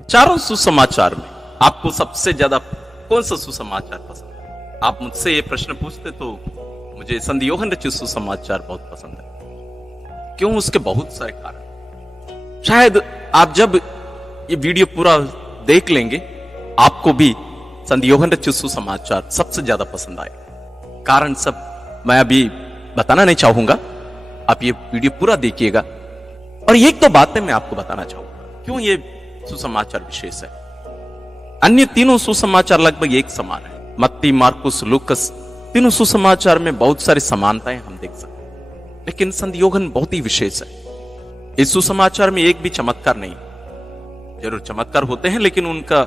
चारों सुसमाचार में आपको सबसे ज्यादा कौन सा सुसमाचार पसंद है? आप मुझसे ये प्रश्न पूछते तो मुझे संत यूहन्ना रचित सुसमाचार बहुत पसंद है। क्यों? उसके बहुत सारे कारण। शायद आप जब ये वीडियो पूरा देख लेंगे आपको भी संत यूहन्ना रचित सुसमाचार सबसे ज्यादा पसंद आए। कारण सब मैं अभी बताना नहीं चाहूंगा, आप ये वीडियो पूरा देखिएगा। और एक तो बातें मैं आपको बताना चाहूंगा क्यों ये सुसमाचार विशेष है। अन्य तीनों सुसमाचार लगभग एक समान है। मत्ती, मार्कुस, लूकस, तीनों सुसमाचार में बहुत सारी समानताएं हम देख सकते हैं, लेकिन संत यूहन्ना बहुत ही विशेष है। इस सुसमाचार में एक भी चमत्कार नहीं। जरूर चमत्कार होते हैं लेकिन उनका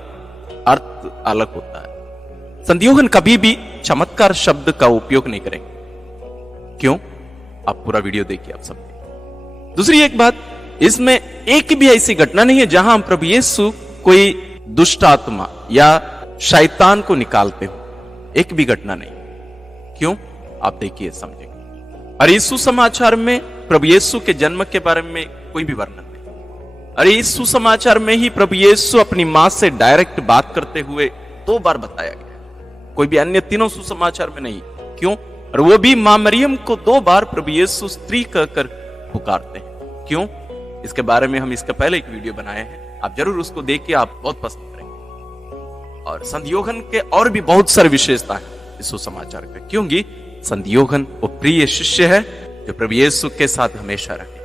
अर्थ अलग होता है। संत यूहन्ना कभी भी चमत्कार शब्द का उपयोग नहीं करेंगे। क्यों? आप पूरा वीडियो देखिए आप सब। दूसरी एक बात, इसमें एक भी ऐसी घटना नहीं है जहां प्रभु यीशु कोई दुष्ट आत्मा या शैतान को निकालते हो। एक भी घटना नहीं। क्यों? आप देखिए, समझेंगे। और इस सुसमाचार में प्रभु यीशु के जन्म के बारे में कोई भी वर्णन नहीं। अरे इस सुसमाचार में ही प्रभु यीशु अपनी मां से डायरेक्ट बात करते हुए 2 बार बताया गया, कोई भी अन्य तीनों सुसमाचार में नहीं। क्यों? और वो भी मां मरियम को 2 बार प्रभु यीशु स्त्री कहकर पुकारते हैं। क्यों? इसके बारे में हम इसका पहले एक वीडियो बनाए हैं, आप जरूर उसको देखिए, आप बहुत पसंद करेंगे। और संत यूहन्ना के और भी बहुत सारी विशेषता है इस सुसमाचार के, क्योंकि संत यूहन्ना वो प्रिय शिष्य है जो प्रभु यीशु के साथ हमेशा रहे।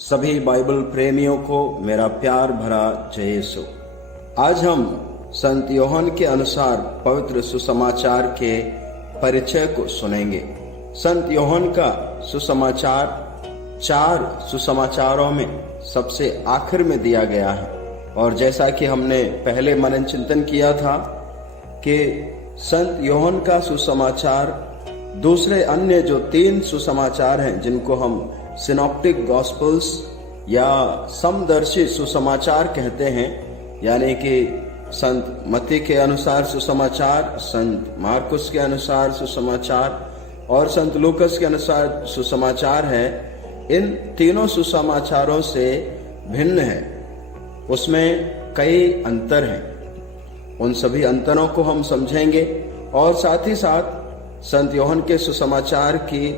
सभी बाइबल प्रेमियों को मेरा प्यार भरा जय यीशु। आज हम संत यूहन्ना के अनुसार पवित्र सुसमाचार के परिचय को सुनेंगे। संत यूहन्ना का सुसमाचार 4 सुसमाचारों में सबसे आखिर में दिया गया है। और जैसा कि हमने पहले मनन चिंतन किया था कि संत यूहन्ना का सुसमाचार दूसरे अन्य जो 3 सुसमाचार हैं जिनको हम सिनॉप्टिक गॉस्पेल्स या समदर्शी सुसमाचार कहते हैं, यानी कि संत मत्ती के अनुसार सुसमाचार, संत मार्कुस के अनुसार सुसमाचार और संत लूकस के अनुसार सुसमाचार है, इन तीनों सुसमाचारों से भिन्न है। उसमें कई अंतर हैं। उन सभी अंतरों को हम समझेंगे और साथ ही साथ संत यूहन्ना के सुसमाचार की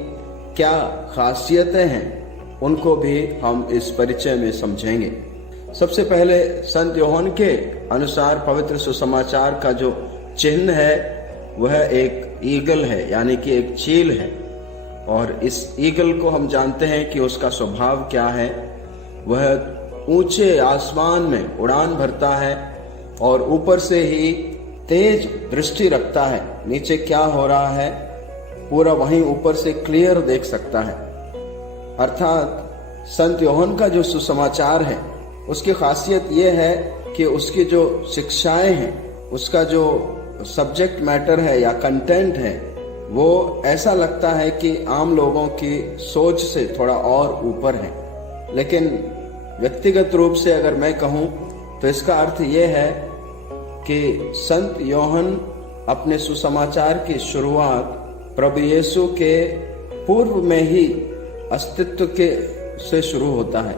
क्या खासियतें हैं उनको भी हम इस परिचय में समझेंगे। सबसे पहले संत यूहन्ना के अनुसार पवित्र सुसमाचार का जो चिन्ह है वह एक ईगल है, यानी कि एक चील है। और इस ईगल को हम जानते हैं कि उसका स्वभाव क्या है। वह ऊंचे आसमान में उड़ान भरता है और ऊपर से ही तेज दृष्टि रखता है। नीचे क्या हो रहा है पूरा वहीं ऊपर से क्लियर देख सकता है। अर्थात संत यूहन्ना का जो सुसमाचार है उसकी खासियत यह है कि उसकी जो शिक्षाएं हैं, उसका जो सब्जेक्ट मैटर है या कंटेंट है, वो ऐसा लगता है कि आम लोगों की सोच से थोड़ा और ऊपर है। लेकिन व्यक्तिगत रूप से अगर मैं कहूं तो इसका अर्थ यह है कि संत यूहन्ना अपने सुसमाचार की शुरुआत प्रभु यीशु के पूर्व में ही अस्तित्व के से शुरू होता है।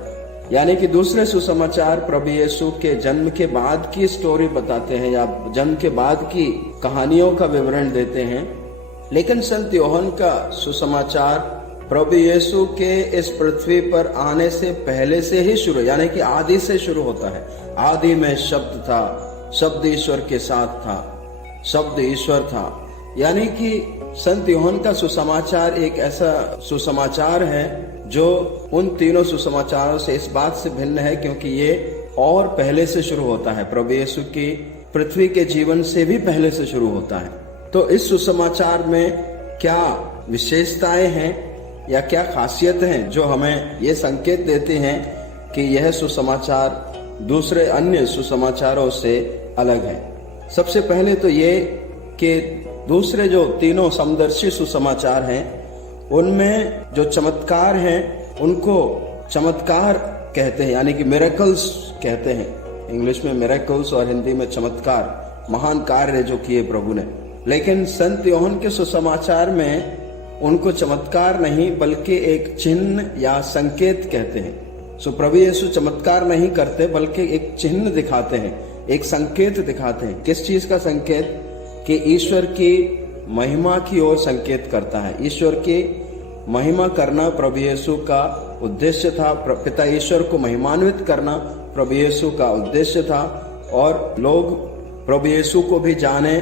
यानी कि दूसरे सुसमाचार प्रभु यीशु के जन्म के बाद की स्टोरी बताते हैं या जन्म के बाद की कहानियों का विवरण देते हैं, लेकिन संत यूहन्ना का सुसमाचार प्रभु यीशु के इस पृथ्वी पर आने से पहले से ही शुरू, यानी कि आदि से शुरू होता है। आदि में शब्द था, शब्द ईश्वर के साथ था, शब्द ईश्वर था। यानी कि संत यूहन्ना का सुसमाचार एक ऐसा सुसमाचार है जो उन तीनों सुसमाचारों से इस बात से भिन्न है क्योंकि ये और पहले से शुरू होता है, प्रभु यीशु की पृथ्वी के जीवन से भी पहले से शुरू होता है। तो इस सुसमाचार में क्या विशेषताएं हैं या क्या खासियत हैं जो हमें ये संकेत देते हैं कि यह सुसमाचार दूसरे अन्य सुसमाचारों से अलग है। सबसे पहले तो ये कि दूसरे जो तीनों समदर्शी सुसमाचार हैं उनमें जो चमत्कार हैं उनको चमत्कार कहते हैं, यानी कि मिरेकल्स कहते हैं। इंग्लिश में मिरेकल्स और हिंदी में चमत्कार, महान कार्य जो किए प्रभु ने। लेकिन संत यूहन्ना के सुसमाचार में उनको चमत्कार नहीं बल्कि एक चिन्ह या संकेत कहते हैं। सो प्रभु यीशु चमत्कार नहीं करते बल्कि एक चिन्ह दिखाते हैं, एक संकेत दिखाते हैं। किस चीज का संकेत? कि ईश्वर की महिमा की ओर संकेत करता है। ईश्वर की महिमा करना प्रभु यीशु का उद्देश्य था। पिता ईश्वर को महिमान्वित करना प्रभु यीशु का उद्देश्य था, और लोग प्रभु यीशु को भी जाने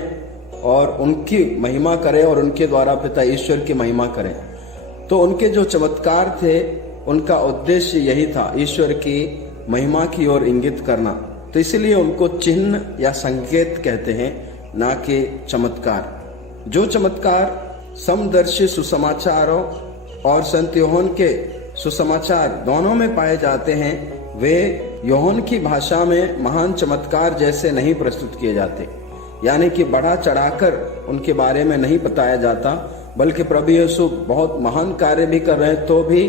और उनकी महिमा करें और उनके द्वारा पिता ईश्वर की महिमा करें। तो उनके जो चमत्कार थे उनका उद्देश्य यही था, ईश्वर की महिमा की ओर इंगित करना। तो इसलिए उनको चिन्ह या संकेत कहते हैं, ना कि चमत्कार। जो चमत्कार समदर्शी सुसमाचारों और संत यूहन्ना के सुसमाचार दोनों में पाए जाते हैं, वे यूहन्ना की भाषा में महान चमत्कार जैसे नहीं प्रस्तुत किए जाते, यानी कि बढ़ा चढ़ाकर उनके बारे में नहीं बताया जाता, बल्कि प्रभु यीशु बहुत महान कार्य भी कर रहे हैं तो भी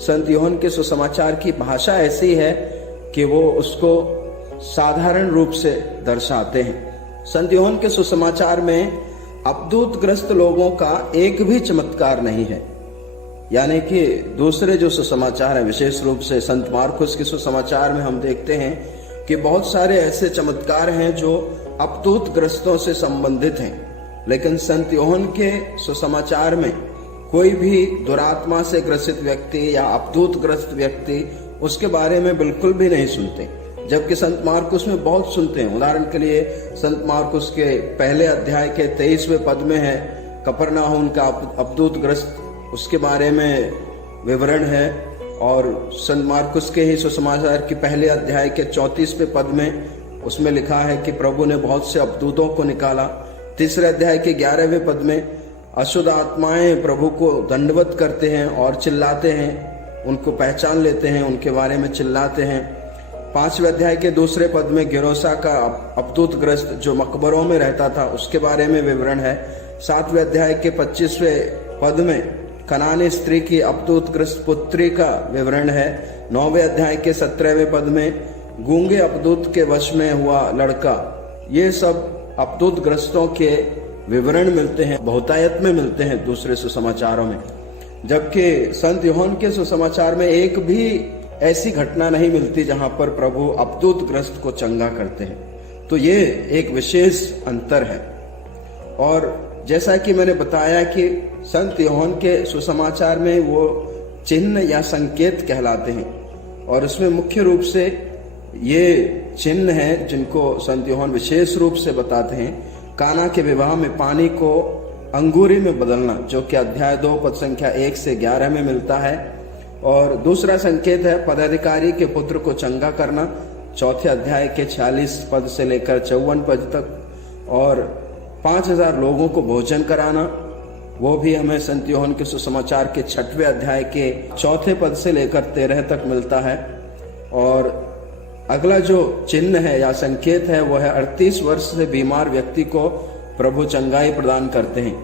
संत यूहन्ना के सुसमाचार की भाषा ऐसी है कि वो उसको साधारण रूप से दर्शाते हैं। संत यूहन्ना के सुसमाचार में अबदूतग्रस्त लोगों का एक भी चमत्कार नहीं है, यानी कि दूसरे जो सुसमाचार है, विशेष रूप से संत मार्कुस के सुसमाचार में हम देखते हैं कि बहुत सारे ऐसे चमत्कार हैं जो अबदूतग्रस्तों से संबंधित हैं, लेकिन संत यूहन्ना के सुसमाचार में कोई भी दुरात्मा से ग्रसित व्यक्ति या अबदूतग्रस्त व्यक्ति उसके बारे में बिल्कुल भी नहीं सुनते, जबकि संत मार्कुस में बहुत सुनते हैं। उदाहरण के लिए संत मार्कुस के पहले अध्याय के 23वें पद में है कफरनहूम का अबदूतग्रस्त, उसके बारे में विवरण है। और संत मार्कुस के ही सुसमाचार के पहले अध्याय के 34वें पद में उसमें लिखा है कि प्रभु ने बहुत से अबदूतों को निकाला। तीसरे अध्याय के 11वें पद में अशुद्ध आत्माएं प्रभु को दंडवत करते हैं और चिल्लाते हैं, उनको पहचान लेते हैं, उनके बारे में चिल्लाते हैं। 5वें अध्याय के 2 पद में गिरोसा का अबदूतग्रस्त जो मकबरों में रहता था उसके बारे में विवरण है। 7वें अध्याय के 25वें पद में कनानी स्त्री की अबदूतग्रस्त पुत्री का विवरण है। 9वें अध्याय के 17वें पद में गूंगे अबदूत के वश में हुआ लड़का। ये सब अबदूतग्रस्तों के विवरण मिलते हैं, बहुतायत में मिलते हैं दूसरे सुसमाचारों में, जबकि संत यूहन्ना के सुसमाचार में एक भी ऐसी घटना नहीं मिलती जहां पर प्रभु अबदूतग्रस्त को चंगा करते हैं। तो ये एक विशेष अंतर है। और जैसा कि मैंने बताया कि संत यूहन्ना के सुसमाचार में वो चिन्ह या संकेत कहलाते हैं, और उसमें मुख्य रूप से ये चिन्ह हैं जिनको संत यूहन्ना विशेष रूप से बताते हैं। काना के विवाह में पानी को अंगूरी में बदलना, जो कि अध्याय 2 पद संख्या 1 से 11 में मिलता है। और दूसरा संकेत है पदाधिकारी के पुत्र को चंगा करना, 4 अध्याय के 46 पद से लेकर 54 पद तक। और 5000 लोगों को भोजन कराना, वो भी हमें संत यूहन्ना के सुसमाचार के 6वें अध्याय के 4 पद से लेकर 13 तक मिलता है। और अगला जो चिन्ह है या संकेत है वो है 38 वर्ष से बीमार व्यक्ति को प्रभु चंगाई प्रदान करते हैं।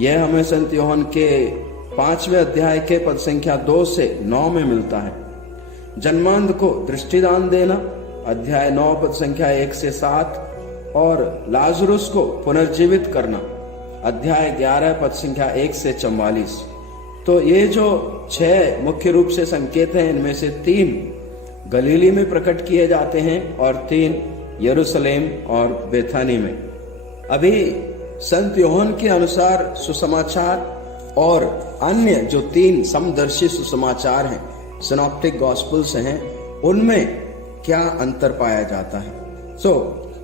यह हमें संत यूहन्ना के 5वें अध्याय के पद संख्या 2 से 9 में मिलता है। जन्मांध को दृष्टिदान देना, अध्याय 9 पद संख्या 1 से 7। और लाजरुस को पुनर्जीवित करना, अध्याय 11 पद संख्या 1 से 44। तो ये जो 6 मुख्य रूप से संकेत हैं, इनमें से 3 गलीली में प्रकट किए जाते हैं और 3 यरूशलेम और बेथानी में। अभी संत यूहन्ना के अनुसार सुसमाचार और अन्य जो 3 समदर्शी सुसमाचार हैं, सिनॉप्टिक गॉस्पेल्स हैं, उनमें क्या अंतर पाया जाता है?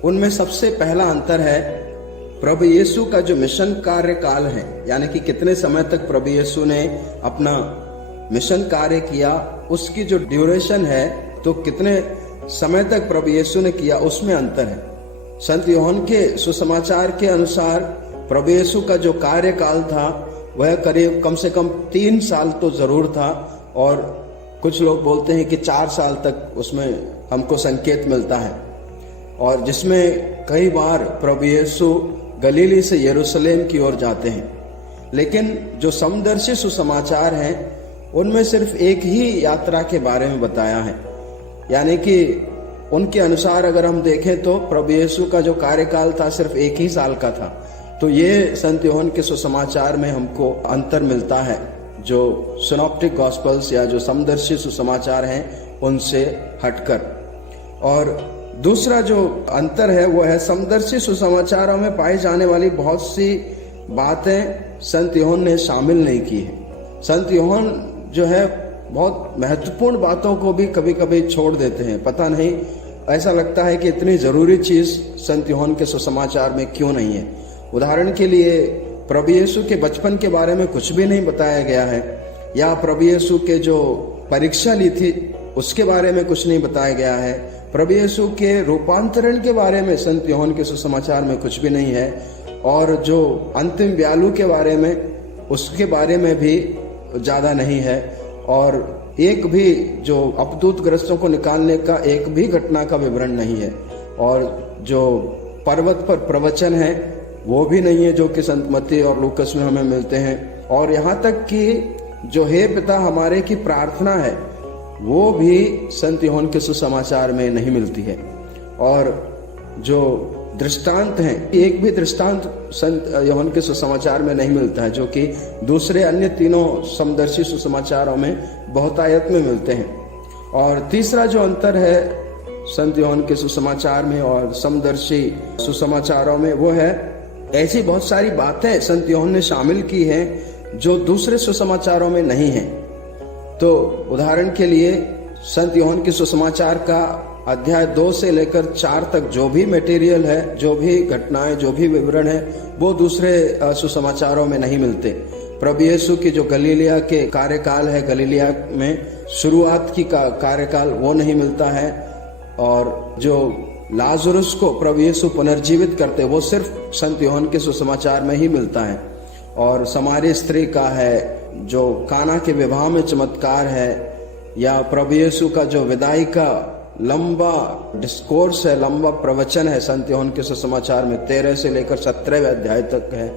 उनमें सबसे पहला अंतर है प्रभु यीशु का जो मिशन कार्यकाल है, यानी कि कितने समय तक प्रभु यीशु ने अपना मिशन कार्य किया, उसकी जो ड्यूरेशन है, तो कितने समय तक प्रभु यीशु ने किया, उसमें अंतर है। संत यूहन्ना के सुसमाचार के अनुसार प्रभु यीशु का जो कार्यकाल था वह करीब कम से कम 3 साल तो जरूर था, और कुछ लोग बोलते हैं कि 4 साल तक उसमें हमको संकेत मिलता है, और जिसमें कई बार प्रभु यीशु गलीली से यरूशलेम की ओर जाते हैं। लेकिन जो समदर्शी सुसमाचार हैं उनमें सिर्फ एक ही यात्रा के बारे में बताया है, यानी कि उनके अनुसार अगर हम देखें तो प्रभु यीशु का जो कार्यकाल था सिर्फ 1 ही साल का था। तो ये संत यूहन्ना के सुसमाचार में हमको अंतर मिलता है। जो सिनॉप्टिक गॉस्पेल्स या जो समदर्शी सुसमाचार हैं उनसे हटकर। और दूसरा जो अंतर है वो है समदर्शी सुसमाचारों में पाई जाने वाली बहुत सी बातें संत यूहन्ना ने शामिल नहीं की है। संत यूहन्ना जो है बहुत महत्वपूर्ण बातों को भी कभी कभी छोड़ देते हैं। पता नहीं, ऐसा लगता है कि इतनी जरूरी चीज संत यूहन्ना के सुसमाचार में क्यों नहीं है। उदाहरण के लिए प्रभु यीशु के बचपन के बारे में कुछ भी नहीं बताया गया है, या प्रभु यीशु के जो परीक्षा ली थी उसके बारे में कुछ नहीं बताया गया है। प्रभु यीशु के रूपांतरण के बारे में संत यूहन्ना के सुसमाचार में कुछ भी नहीं है, और जो अंतिम व्यालु के बारे में उसके बारे में भी ज्यादा नहीं है, और एक भी जो अपदूत ग्रस्तों को निकालने का एक भी घटना का विवरण नहीं है, और जो पर्वत पर प्रवचन है वो भी नहीं है जो कि संत मत्ती और लूकस में हमें मिलते हैं। और यहाँ तक कि जो हे पिता हमारे की प्रार्थना है वो भी संत यूहन्ना के सुसमाचार में नहीं मिलती है। और जो दृष्टांत हैं, एक भी दृष्टांत संत यूहन्ना के सुसमाचार में नहीं मिलता है, जो कि दूसरे अन्य तीनों समदर्शी सुसमाचारों में बहुतायत में मिलते हैं। और तीसरा जो अंतर है संत यूहन्ना के सुसमाचार में और समदर्शी सुसमाचारों में वो है ऐसी बहुत सारी बातें संत यूहन्ना ने शामिल की हैं जो दूसरे सुसमाचारों में नहीं है। तो उदाहरण के लिए संत यूहन्ना के सुसमाचार का अध्याय 2 से लेकर 4 तक जो भी मटेरियल है, जो भी घटनाएं, जो भी विवरण है, वो दूसरे सुसमाचारों में नहीं मिलते। प्रभु यीशु की जो गलीलिया के कार्यकाल है, गलीलिया में शुरुआत की कार्यकाल वो नहीं मिलता है, और जो लाजरुस को प्रभु यीशु पुनर्जीवित करते वो सिर्फ संत यूहन्ना के सुसमाचार में ही मिलता है। और समारी स्त्री का है, जो काना के विवाह में चमत्कार है, या प्रभु यीशु का जो विदाई का लंबा डिस्कोर्स है, लंबा प्रवचन है संत यूहन्ना के सुसमाचार में 13 से लेकर 17वें अध्याय तक है।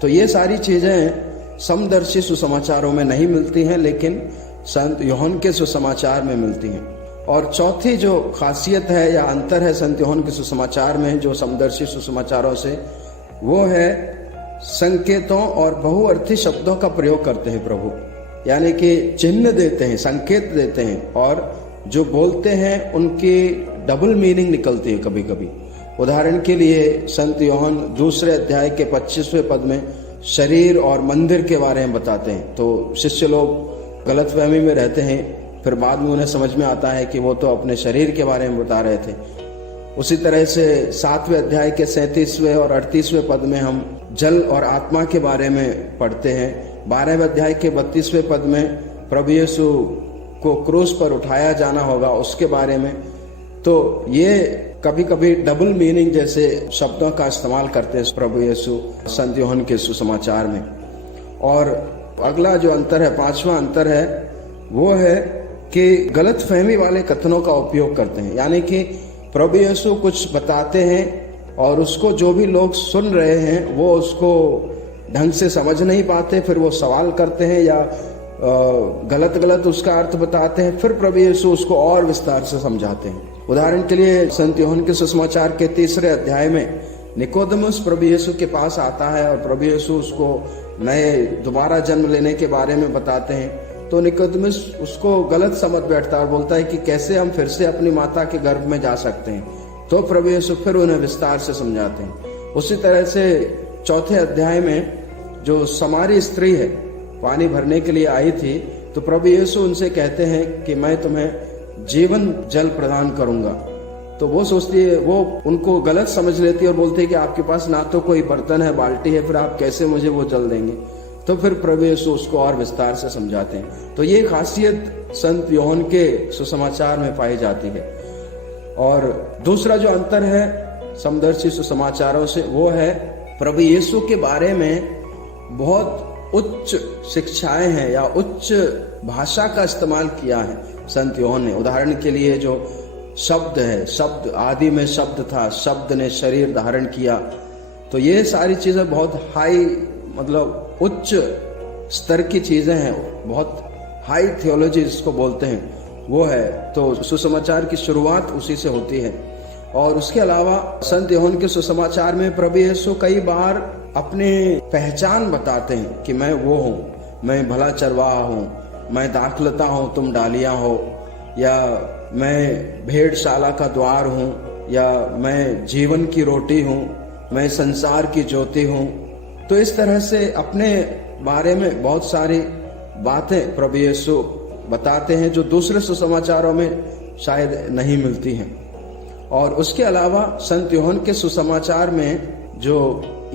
तो ये सारी चीजें समदर्शी सुसमाचारों में नहीं मिलती हैं, लेकिन संत यूहन्ना के सुसमाचार में मिलती हैं। और चौथी जो खासियत है या अंतर है संत यूहन्ना के सुसमाचार में जो समदर्शी सुसमाचारों से, वो है संकेतों और बहुअर्थी शब्दों का प्रयोग करते हैं प्रभु, यानी कि चिन्ह देते हैं, संकेत देते हैं, और जो बोलते हैं उनकी डबल मीनिंग निकलती है कभी कभी। उदाहरण के लिए संत यूहन्ना दूसरे अध्याय के 25वें पद में शरीर और मंदिर के बारे में बताते हैं। तो शिष्य लोग गलतफहमी में रहते हैं, फिर बाद में उन्हें समझ में आता है कि वो तो अपने शरीर के बारे में बता रहे थे। उसी तरह से 7वें अध्याय के 37वें और 38वें पद में हम जल और आत्मा के बारे में पढ़ते हैं। 12वें अध्याय के 32वें पद में प्रभु यीशु को क्रूस पर उठाया जाना होगा, उसके बारे में। तो ये कभी कभी डबल मीनिंग जैसे शब्दों का इस्तेमाल करते हैं प्रभु यीशु संत यूहन्ना के सुसमाचार में। और अगला जो अंतर है, 5वां अंतर है, वो है कि गलत फहमी वाले कथनों का उपयोग करते हैं। यानी कि प्रभु यीशु कुछ बताते हैं और उसको जो भी लोग सुन रहे हैं वो उसको ढंग से समझ नहीं पाते, फिर वो सवाल करते हैं या गलत उसका अर्थ बताते हैं, फिर प्रभु यीशु उसको और विस्तार से समझाते हैं। उदाहरण के लिए संत यूहन्ना के सुसमाचार के 3रे अध्याय में निकोदेमुस प्रभु यीशु के पास आता है और प्रभु यीशु उसको नए दोबारा जन्म लेने के बारे में बताते हैं। तो निकोदेमुस उसको गलत समझ बैठता है और बोलता है कि कैसे हम फिर से अपनी माता के गर्भ में जा सकते हैं। तो प्रभु यीशु फिर उन्हें विस्तार से समझाते हैं। उसी तरह से 4थे अध्याय में जो समारी स्त्री है, पानी भरने के लिए आई थी, तो प्रभु यीशु उनसे कहते हैं कि मैं तुम्हें जीवन जल प्रदान करूंगा। तो वो सोचती है, वो उनको गलत समझ लेती है और बोलती है कि आपके पास ना तो कोई बर्तन है, बाल्टी है, फिर आप कैसे मुझे वो जल देंगे। तो फिर प्रभु यीशु उसको और विस्तार से समझाते हैं। तो ये खासियत संत यूहन्ना के सुसमाचार में पाई जाती है। और दूसरा जो अंतर है समदर्शी सुसमाचारों से, वो है प्रभु यीशु के बारे में बहुत उच्च शिक्षाएं हैं या उच्च भाषा का इस्तेमाल किया है संत यूहन्ना ने। उदाहरण के लिए जो शब्द है, शब्द आदि में शब्द था, शब्द ने शरीर धारण किया, तो ये सारी चीजें बहुत हाई, मतलब उच्च स्तर की चीजें हैं, बहुत हाई थियोलॉजी जिसको बोलते हैं वो है। तो सुसमाचार की शुरुआत उसी से होती है। और उसके अलावा संत यूहन्ना के सुसमाचार में प्रभु यीशु कई बार अपनी पहचान बताते हैं कि मैं वो हूँ, मैं भला चरवाहा हूँ, मैं दाखलता हूँ, तुम डालियां हो। या मैं भेड़शाला का द्वार हूँ, या मैं जीवन की रोटी हूँ, मैं संसार की ज्योति हूँ। तो इस तरह से अपने बारे में बहुत सारी बातें प्रभु यीशु बताते हैं जो दूसरे सुसमाचारों में शायद नहीं मिलती हैं। और उसके अलावा संत यूहन्ना के सुसमाचार में जो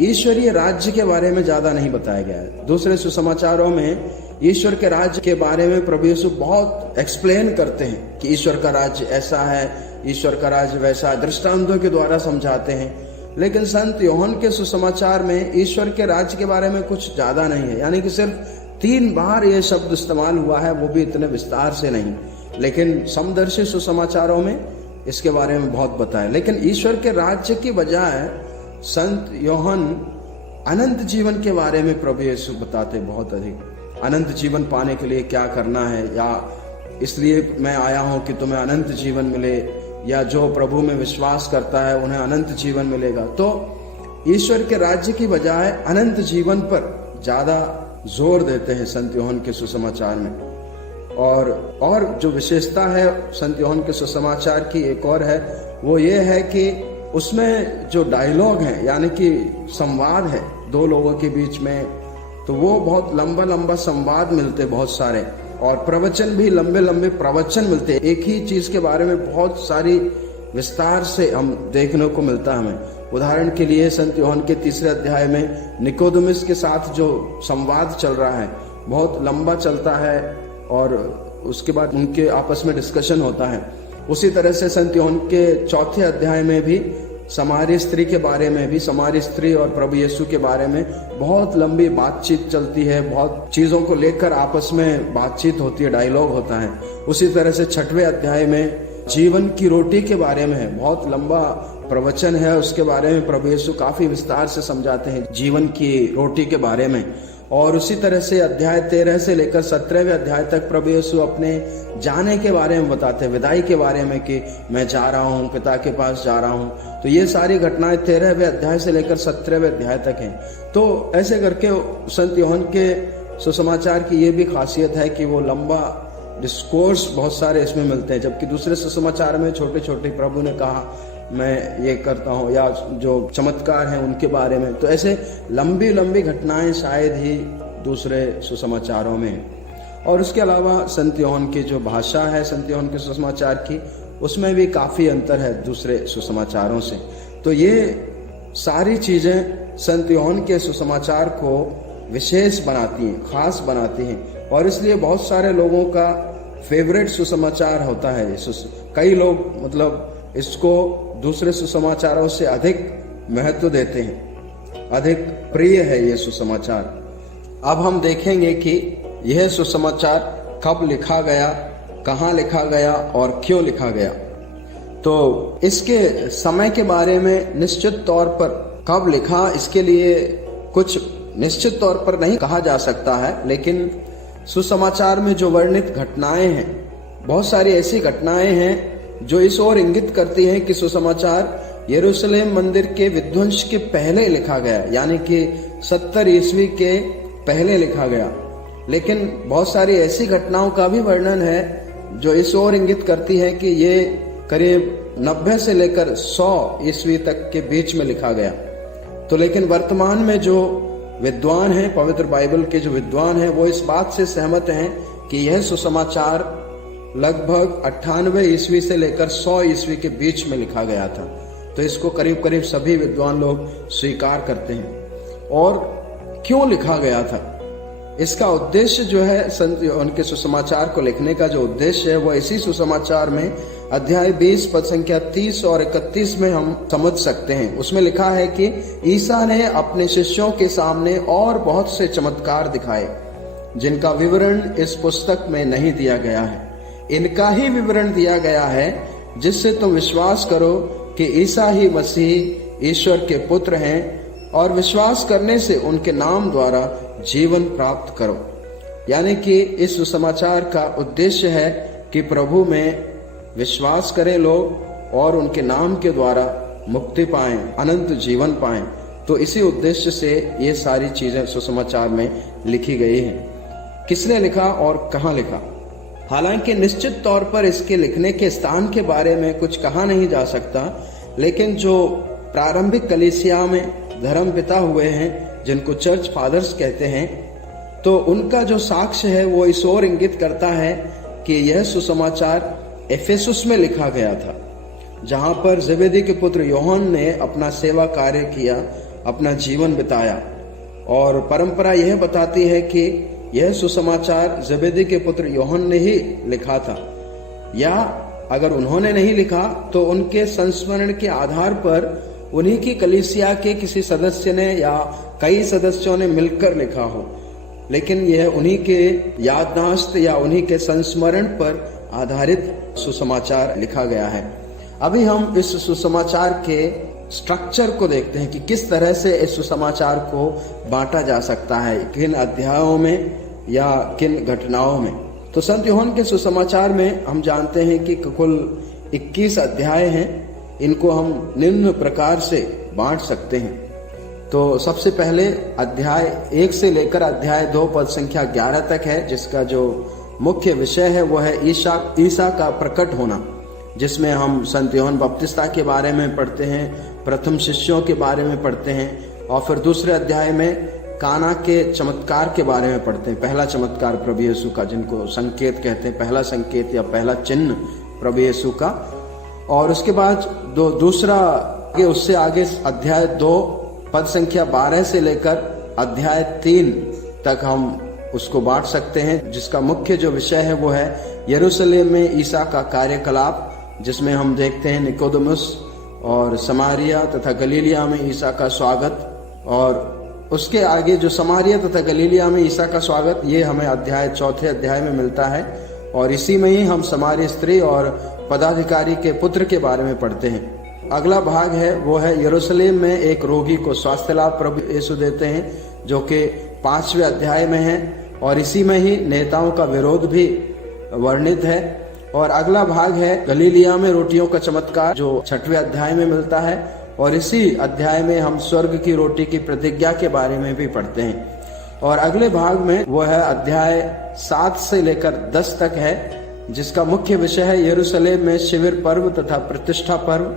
ईश्वरीय राज्य के बारे में ज्यादा नहीं बताया गया है। दूसरे सुसमाचारों में ईश्वर के राज्य के बारे में प्रभु यीशु बहुत एक्सप्लेन करते हैं कि ईश्वर का राज्य ऐसा है, ईश्वर का राज्य वैसा है, दृष्टांतों के द्वारा समझाते हैं। लेकिन संत यूहन्ना के सुसमाचार में ईश्वर के राज्य के बारे में कुछ ज्यादा नहीं है, यानी कि सिर्फ 3 बार ये शब्द इस्तेमाल हुआ है, वो भी इतने विस्तार से नहीं। लेकिन समदर्शी सुसमाचारों में इसके बारे में बहुत बताया। लेकिन ईश्वर के राज्य की बजाय संत यूहन्ना अनंत जीवन के बारे में प्रभु यीशु बताते बहुत अधिक। अनंत जीवन पाने के लिए क्या करना है, या इसलिए मैं आया हूं कि तुम्हें अनंत जीवन मिले, या जो प्रभु में विश्वास करता है उन्हें अनंत जीवन मिलेगा। तो ईश्वर के राज्य की बजाय अनंत जीवन पर ज्यादा जोर देते हैं संत यूहन्ना के सुसमाचार में। और जो विशेषता है संत यूहन्ना के सुसमाचार की एक और है, वो ये है कि उसमें जो डायलॉग है, यानी कि संवाद है 2 लोगों के बीच में, तो वो बहुत लंबा लंबा संवाद मिलते बहुत सारे, और प्रवचन भी लंबे लंबे प्रवचन मिलते। एक ही चीज के बारे में बहुत सारी विस्तार से हम देखने को मिलता है हमें। उदाहरण के लिए संत यूहन्ना के 3 अध्याय में निकोदेमुस के साथ जो संवाद चल रहा है बहुत लंबा चलता है, और उसके बाद उनके आपस में डिस्कशन होता है। उसी तरह से संत यूहन्ना के 4 अध्याय में भी समारी स्त्री के बारे में भी, समारी स्त्री और प्रभु यीशु के बारे में बहुत लंबी बातचीत चलती है, बहुत चीजों को लेकर आपस में बातचीत होती है, डायलॉग होता है। उसी तरह से 6वें अध्याय में जीवन की रोटी के बारे में है, बहुत लंबा प्रवचन है, उसके बारे में प्रभु यीशु काफी विस्तार से समझाते हैं जीवन की रोटी के बारे में। और उसी तरह से अध्याय 13 से लेकर 17वें अध्याय तक प्रभु यीशु अपने जाने के बारे में बताते हैं, विदाई के बारे में कि मैं जा रहा हूँ, पिता के पास जा रहा हूँ। तो ये सारी घटनाएं 13वें अध्याय से लेकर 17वें अध्याय तक हैं। तो ऐसे करके संत यूहन्ना के सुसमाचार की ये भी खासियत है कि वो लंबा डिस्कोर्स बहुत सारे इसमें मिलते हैं, जबकि दूसरे सुसमाचार में छोटे छोटे प्रभु ने कहा मैं ये करता हूँ, या जो चमत्कार हैं उनके बारे में। तो ऐसे लंबी लंबी घटनाएं शायद ही दूसरे सुसमाचारों में। और उसके अलावा संत यूहन्ना की जो भाषा है संत यूहन्ना के सुसमाचार की, उसमें भी काफी अंतर है दूसरे सुसमाचारों से। तो ये सारी चीजें संत यूहन्ना के सुसमाचार को विशेष बनाती हैं, खास बनाती हैं, और इसलिए बहुत सारे लोगों का फेवरेट सुसमाचार होता है। कई लोग मतलब इसको दूसरे सुसमाचारों से अधिक महत्व देते हैं, अधिक प्रिय है ये सुसमाचार। अब हम देखेंगे कि यह सुसमाचार कब लिखा गया, कहाँ लिखा गया और क्यों लिखा गया। तो इसके समय के बारे में निश्चित तौर पर कब लिखा, इसके लिए कुछ निश्चित तौर पर नहीं कहा जा सकता है, लेकिन सुसमाचार में जो वर्णित घटनाएं हैं, बहुत सारी ऐसी घटनाएं हैं जो इस ओर इंगित करती हैं कि सुसमाचार यरूशलेम मंदिर के विध्वंस के पहले लिखा गया, यानी कि 70 ईस्वी के पहले लिखा गया। लेकिन बहुत सारी ऐसी घटनाओं का भी वर्णन है जो इस ओर इंगित करती है कि ये करीब 90 से लेकर 100 ईस्वी तक के बीच में लिखा गया। तो लेकिन वर्तमान में जो विद्वान हैं, पवित्र बाइबल के जो विद्वान हैं, वो इस बात से सहमत हैं कि यह सुसमाचार लगभग 98 ईस्वी से लेकर 100 ईस्वी के बीच में लिखा गया था। तो इसको करीब करीब सभी विद्वान लोग स्वीकार करते हैं। और क्यों लिखा गया था, इसका उद्देश्य जो है संत उनके सुसमाचार को लिखने का जो उद्देश्य है वो इसी सुसमाचार में अध्याय 20 पद संख्या 30 और 31 में हम समझ सकते हैं। उसमें लिखा है कि ईसा ने अपने शिष्यों के सामने और बहुत से चमत्कार दिखाए जिनका विवरण इस पुस्तक में नहीं दिया गया है। इनका ही विवरण दिया गया है जिससे तुम विश्वास करो कि ईसा ही मसीह ईश्वर के पुत्र हैं, और विश्वास करने से उनके नाम द्वारा जीवन प्राप्त करो। यानी कि इस सुसमाचार का उद्देश्य है कि प्रभु में विश्वास करें लोग और उनके नाम के द्वारा मुक्ति पाएं, अनंत जीवन पाएं। तो इसी उद्देश्य से ये सारी चीजें सुसमाचार में लिखी गई हैं। किसने लिखा और कहाँ लिखा? हालांकि निश्चित तौर पर इसके लिखने के स्थान के बारे में कुछ कहा नहीं जा सकता, लेकिन जो प्रारंभिक कलीसिया में धर्म पिता हुए हैं, जिनको चर्च फादर्स कहते हैं, तो उनका जो साक्ष्य है वो इस ओर इंगित करता है कि यह सुसमाचार एफेसुस में लिखा गया था, जहां पर जेबेदी के पुत्र योहन ने अपना सेवा कार्य किया, अपना जीवन बिताया। और परंपरा यह बताती है कि यह सुसमाचार जेबेदी के पुत्र योहन ने ही लिखा था, या अगर उन्होंने नहीं लिखा तो उनके संस्मरण के आधार पर उन्हीं की कलीसिया के किसी सदस्य ने या कई सदस्यों ने मिलकर लिखा हो, लेकिन यह उन्हीं के याददाश्त या उन्हीं के संस्मरण पर आधारित सुसमाचार लिखा गया है। अभी हम इस सुसमाचार के स्ट्रक्चर को देखते हैं कि किस तरह से इस सुसमाचार को बांटा जा सकता है, किन अध्यायों में या किन घटनाओं में। तो संत यूहन्ना के सुसमाचार में हम जानते हैं कि कुल 21 अध्याय हैं। इनको हम निम्न प्रकार से बांट सकते हैं। तो सबसे पहले अध्याय 1 से लेकर अध्याय 2 पद संख्या 11 तक है, जिसका जो मुख्य विषय है वो है ईसा का प्रकट होना, जिसमें हम संत यूहन्ना बपतिस्ता के बारे में पढ़ते हैं, प्रथम शिष्यों के बारे में पढ़ते हैं, और फिर दूसरे अध्याय में काना के चमत्कार के बारे में पढ़ते हैं। पहला चमत्कार प्रभु यीशु का, जिनको संकेत कहते हैं, पहला संकेत या पहला चिन्ह प्रभु यीशु का। और उसके बाद दूसरा उससे आगे अध्याय 2 पद संख्या 12 से लेकर अध्याय 3 तक हम उसको बांट सकते हैं, जिसका मुख्य जो विषय है वो है यरूशलेम में ईसा का कार्यकलाप, जिसमें हम देखते हैं निकोदेमुस और समारिया तथा गलीलिया में ईसा का स्वागत। और उसके आगे जो समारिया तथा गलीलिया में ईसा का स्वागत, ये हमें अध्याय 4 अध्याय में मिलता है, और इसी में ही हम समारी स्त्री और पदाधिकारी के पुत्र के बारे में पढ़ते हैं। अगला भाग है वो है यरूशलेम में एक रोगी को स्वास्थ्य लाभ प्रभु यीशु देते हैं, जो कि 5वें अध्याय में है, और इसी में ही नेताओं का विरोध भी वर्णित है। और अगला भाग है गलीलिया में रोटियों का चमत्कार, जो 6वें अध्याय में मिलता है, और इसी अध्याय में हम स्वर्ग की रोटी की प्रतिज्ञा के बारे में भी पढ़ते हैं। और अगले भाग में वो है अध्याय 7 से लेकर 10 तक है, जिसका मुख्य विषय है यरूशलेम में शिविर पर्व तथा प्रतिष्ठा पर्व,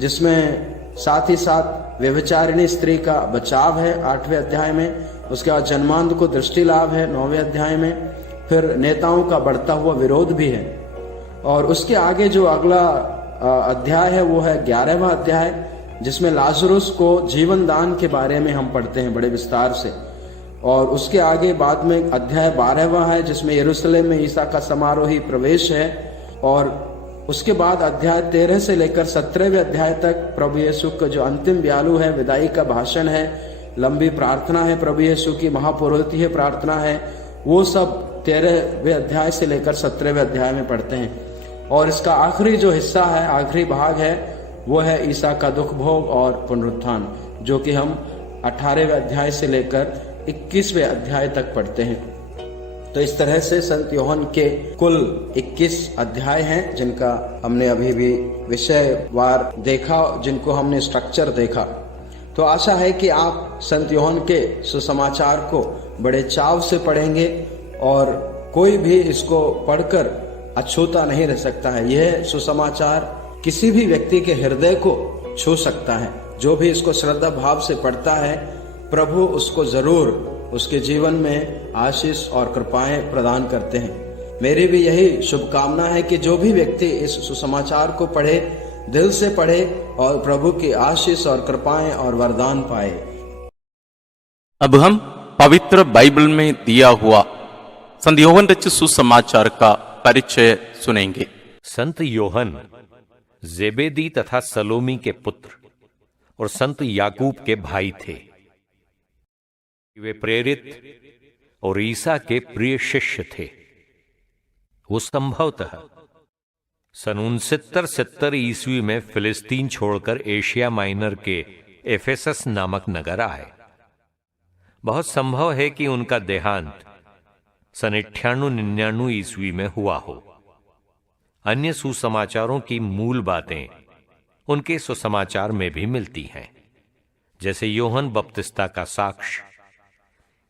जिसमें साथ ही साथ व्यभिचारिणी स्त्री का बचाव है 8वें अध्याय में। उसके बाद जन्मांध को दृष्टि लाभ है 9वें अध्याय में। फिर नेताओं का बढ़ता हुआ विरोध भी है। और उसके आगे जो अगला अध्याय है वो है 11वां अध्याय, जिसमें लाजरुस को जीवन दान के बारे में हम पढ़ते हैं बड़े विस्तार से। और उसके आगे बाद में अध्याय 12वां है, जिसमें यरूशलेम में ईसा का समारोही प्रवेश है। और उसके बाद अध्याय 13 से लेकर 17वें अध्याय तक प्रभु यीशु का जो अंतिम व्यालु है, विदाई का भाषण है, लंबी प्रार्थना है प्रभु यीशु की, महापुरोहितीय प्रार्थना है, वो सब 13वें अध्याय से लेकर 17वें अध्याय में पढ़ते हैं। और इसका आखिरी जो हिस्सा है, आखिरी भाग है, वो है ईसा का दुख भोग और पुनरुत्थान, जो कि हम 18वें अध्याय से लेकर 21वें अध्याय तक पढ़ते हैं। तो इस तरह से संत यूहन्ना के कुल 21 अध्याय हैं, जिनका हमने अभी भी विषयवार देखा, जिनको हमने स्ट्रक्चर देखा। तो आशा है कि आप संत यूहन्ना के सुसमाचार को बड़े चाव से पढ़ेंगे, और कोई भी इसको पढ़कर अछूता नहीं रह सकता है। यह सुसमाचार किसी भी व्यक्ति के हृदय को छू सकता है। जो भी इसको श्रद्धा भाव से पढ़ता है, प्रभु उसको जरूर उसके जीवन में आशीष और कृपाएं प्रदान करते हैं। मेरी भी यही शुभकामना है कि जो भी व्यक्ति इस सुसमाचार को पढ़े, दिल से पढ़े, और प्रभु की आशीष और कृपाएं और वरदान पाए। अब हम पवित्र बाइबल में दिया हुआ संत यूहन्ना रचित सुसमाचार का परिचय सुनेंगे। संत यूहन्ना जेबेदी तथा सलोमी के पुत्र और संत याकूब के भाई थे। वे प्रेरित और ईसा के प्रिय शिष्य थे। वो संभवतः सन 69 ईस्वी में फिलिस्तीन छोड़कर एशिया माइनर के एफेसस नामक नगर आए। बहुत संभव है कि उनका देहांत सन 98-99 ईस्वी में हुआ हो। अन्य सुसमाचारों की मूल बातें उनके सुसमाचार में भी मिलती हैं, जैसे यूहन्ना बपतिस्ता का साक्ष्य,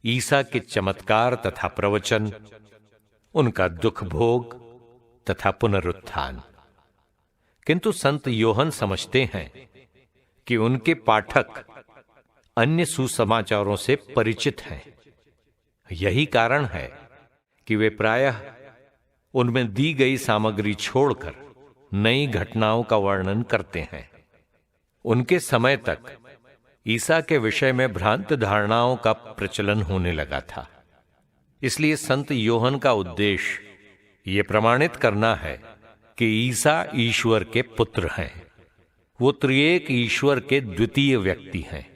ईसा के चमत्कार तथा प्रवचन, उनका दुख भोग तथा पुनरुत्थान। किंतु संत योहन समझते हैं कि उनके पाठक अन्य सुसमाचारों से परिचित हैं। यही कारण है कि वे प्रायः उनमें दी गई सामग्री छोड़कर नई घटनाओं का वर्णन करते हैं। उनके समय तक ईसा के विषय में भ्रांत धारणाओं का प्रचलन होने लगा था। इसलिए संत योहन का उद्देश्य यह प्रमाणित करना है कि ईसा ईश्वर के पुत्र हैं। वो त्रिएक ईश्वर के द्वितीय व्यक्ति हैं।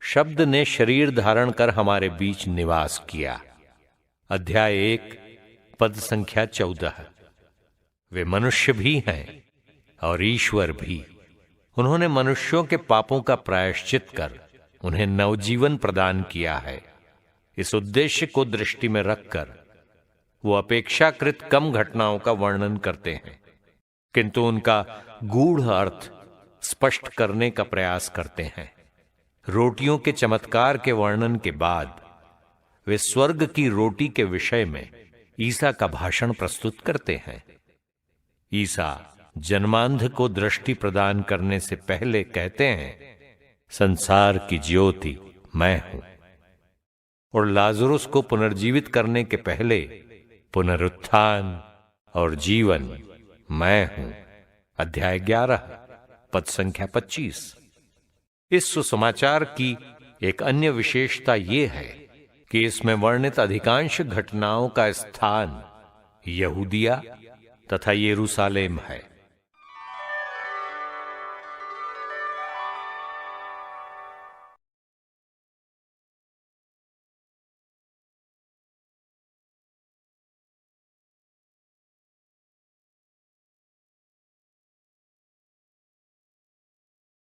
शब्द ने शरीर धारण कर हमारे बीच निवास किया। अध्याय 1 पद संख्या 14। वे मनुष्य भी हैं और ईश्वर भी। उन्होंने मनुष्यों के पापों का प्रायश्चित कर उन्हें नवजीवन प्रदान किया है। इस उद्देश्य को दृष्टि में रखकर वो अपेक्षाकृत कम घटनाओं का वर्णन करते हैं, किंतु उनका गूढ़ अर्थ स्पष्ट करने का प्रयास करते हैं। रोटियों के चमत्कार के वर्णन के बाद वे स्वर्ग की रोटी के विषय में ईसा का भाषण प्रस्तुत करते हैं। ईसा जन्मांध को दृष्टि प्रदान करने से पहले कहते हैं, संसार की ज्योति मैं हूं। और लाजरुस को पुनर्जीवित करने के पहले पुनरुत्थान और जीवन मैं हूं। अध्याय 11 पद संख्या 25। इस सुसमाचार की एक अन्य विशेषता यह है कि इसमें वर्णित अधिकांश घटनाओं का स्थान यहूदिया तथा यरूशलेम है।